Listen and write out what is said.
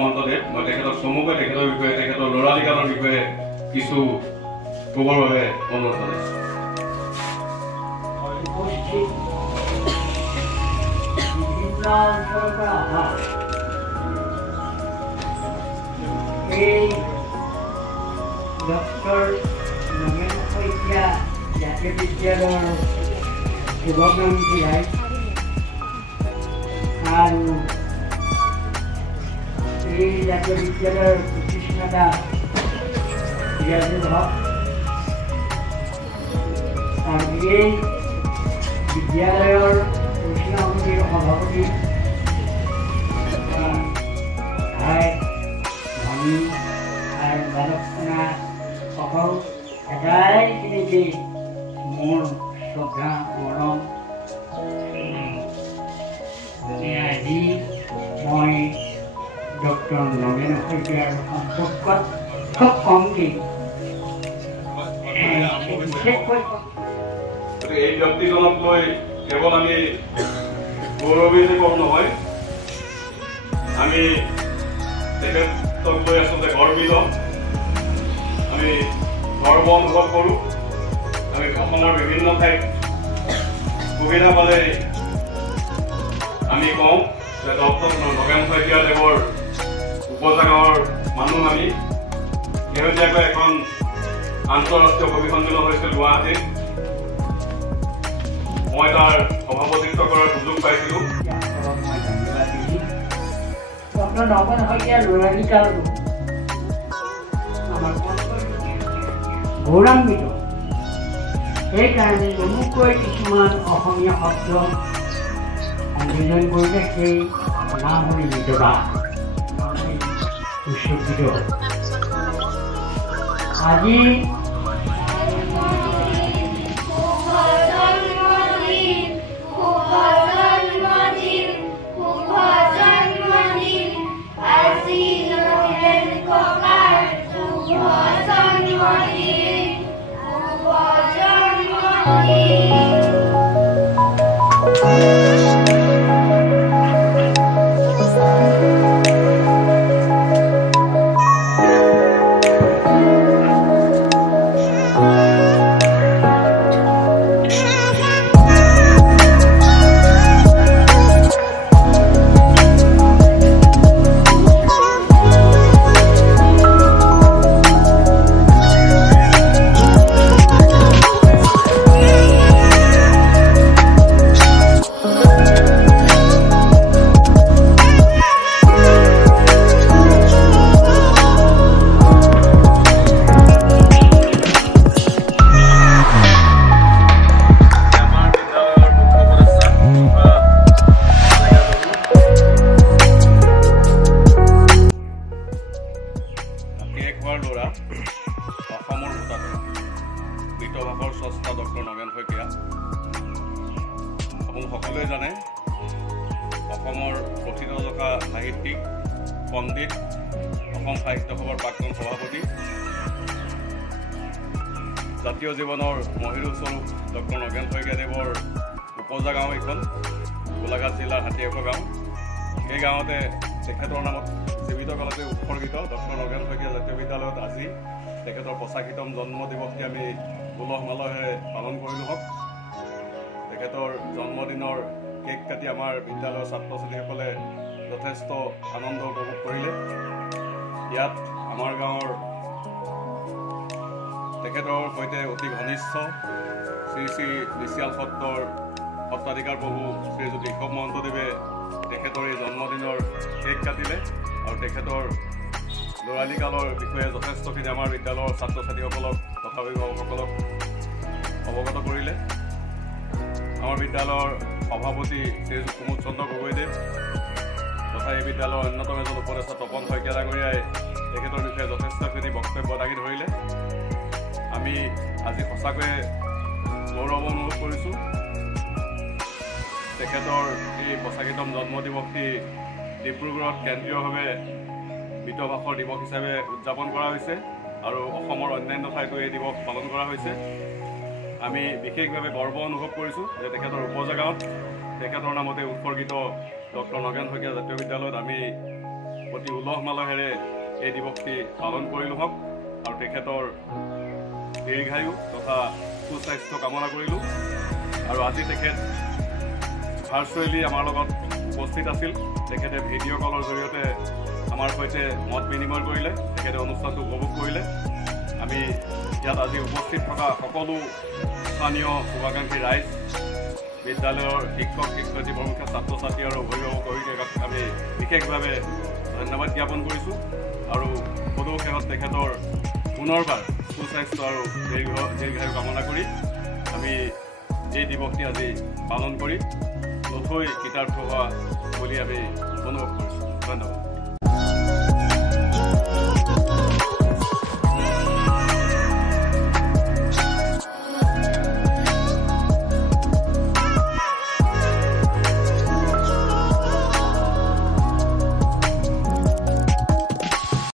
মন্ত্ৰদেৱ মই তেখেতক চমুকৈ তেখেতৰ বিষয়ে তেখেতৰ ল'ৰালিকালৰ বিষয়ে কিছু ক'বৰ বাবে অনুৰোধ জনাইছোঁ। এই ডক্টৰ নগেন শইকীয়া জাতীয় বিদ্যালয়ৰ শুভকামী ৰায় আৰু এই জাতীয় বিদ্যালয়ৰ প্ৰতিষ্ঠাতা হওক আৰু এই বিদ্যালয়ৰ পৰিচালনা সমিতিৰ সভাপতি ভাই ভনী আৰু বালকনা সকল এটাইখিনিকে মোৰ শ্ৰদ্ধা মৰম আজি মই ডক্টৰ নগেন শইকীয়াৰ সম্পৰ্কত খুব কমকৈ বিশেষকৈ এই ব্যক্তিজনক লৈ কেৱল আমি গৌৰৱান্বিত কৰোঁ নহয়, আমি তেখেতক লৈ আচলতে গৰ্বিত, আমি গৰ্ব অনুভৱ কৰোঁ। আমি অসমৰ বিভিন্ন ঠাইত সুবিধা পালে আমি কওঁ যে ডক্টৰ নগেন শইকীয়া দেৱৰ উপজাগাঁৱৰ মানুহ আমি। শেহতীয়াকৈ এখন আন্তঃৰাষ্ট্ৰীয় কবি সন্মিলন হৈছিল গুৱাহাটীত, মই তাৰ সভাপতিত্ব কৰাৰ সুযোগ পাইছিলোঁ। ডক্টৰ নগেন শইকীয়াৰ ল'ৰালিকাটো আমাৰ গৌৰৱান্বিত। সেইকাৰণে চমুকৈ কিছুমান অসমীয়া শব্দ সংযোজন কৰিলে সেই নাম হ'ল বিধৱা উচ্চকিত। আজি কথিতযশা সাহিত্যিক পণ্ডিত অসম সাহিত্য সভাৰ প্ৰাক্তন সভাপতি জাতীয় জীৱনৰ মহিৰু স্বৰূপ ডক্টৰ নগেন শইকীয়াদেৱৰ উপজা গাঁও এইখন গোলাঘাট জিলাৰ হাতীয়াখোৱা গাঁও। এই গাঁৱতে তেখেতৰ নামত জীৱিত কালতে উৎসৰ্গিত ডক্টৰ নগেন শইকীয়া জাতীয় বিদ্যালয়ত আজি তেখেতৰ 85তম জন্ম দিৱসটি আমি উলহ মালহেৰে পালন কৰিলোঁ হওক। তেখেতৰ জন্মদিনৰ কেক কাটি আমাৰ বিদ্যালয়ৰ ছাত্ৰ ছাত্ৰীসকলে যথেষ্ট আনন্দ উপভোগ কৰিলে। ইয়াত আমাৰ গাঁৱৰ তেখেতৰ সৈতে অতি ঘনিষ্ঠ শ্ৰী শ্ৰী নিচিয়াল সত্ৰৰ সত্ৰাধিকাৰ প্ৰভু শ্ৰীযুত ঋষভ মহন্তদেৱে তেখেতৰ এই জন্মদিনৰ কেক কাটিলে আৰু তেখেতৰ ল'ৰালি কালৰ বিষয়ে যথেষ্টখিনি আমাৰ বিদ্যালয়ৰ ছাত্ৰ ছাত্ৰীসকলক তথা অভিভাৱকসকলক অৱগত কৰিলে। আমাৰ বিদ্যালয়ৰ সভাপতি শ্ৰীযুত কুমুদ চন্দ্ৰ গগৈদেৱ তথা এই বিদ্যালয়ৰ অন্যতম এজন উপদেষ্টা তপন শইকীয়া ডাঙৰীয়াই তেখেতৰ বিষয়ে যথেষ্টখিনি বক্তব্য দাঙি ধৰিলে। আমি আজি সঁচাকৈয়ে গৌৰৱ অনুভৱ কৰিছোঁ। তেখেতৰ এই 85তম জন্মদিৱসটি ডিব্ৰুগড়ত কেন্দ্ৰীয়ভাৱে মৃতভাষৰ দিৱস হিচাপে উদযাপন কৰা হৈছে আৰু অসমৰ অন্যান্য ঠাইতো এই দিৱস পালন কৰা হৈছে। আমি বিশেষভাৱে গৰ্ব অনুভৱ কৰিছোঁ যে তেখেতৰ উপজা গাঁৱত তেখেতৰ নামতে উৎসৰ্গিত ডক্টৰ নগেন শইকীয়া জাতীয় বিদ্যালয়ত আমি অতি উলহ মালহেৰে এই দিৱসটি পালন কৰিলোঁ হওক আৰু তেখেতৰ দীৰ্ঘায়ু তথা সুস্বাস্থ্য কামনা কৰিলোঁ। আৰু আজি তেখেত ভাৰ্চুৱেলি আমাৰ লগত উপস্থিত আছিল। তেখেতে ভিডিঅ' কলৰ জৰিয়তে আমাৰ সৈতে মত বিনিময় কৰিলে, তেখেতে অনুষ্ঠানটো উপভোগ কৰিলে। আমি ইয়াত আজি উপস্থিত থকা সকলো স্থানীয় শুভাকাংক্ষী ৰাইজ, বিদ্যালয়ৰ শিক্ষক শিক্ষয়িত্ৰী প্ৰমুখ্য ছাত্ৰ ছাত্ৰী আৰু অভিভাৱক অভিভাৱকক আমি বিশেষভাৱে ধন্যবাদ জ্ঞাপন কৰিছোঁ আৰু সদৌ তেখেতৰ পুনৰবাৰ সুস্বাস্থ্য আৰু দীৰ্ঘায়ু কামনা কৰি আমি এই দিৱসটি আজি পালন কৰি নথৈ কৃতাৰ্থ হোৱা বুলি আমি অনুভৱ কৰিছোঁ। ধন্যবাদ।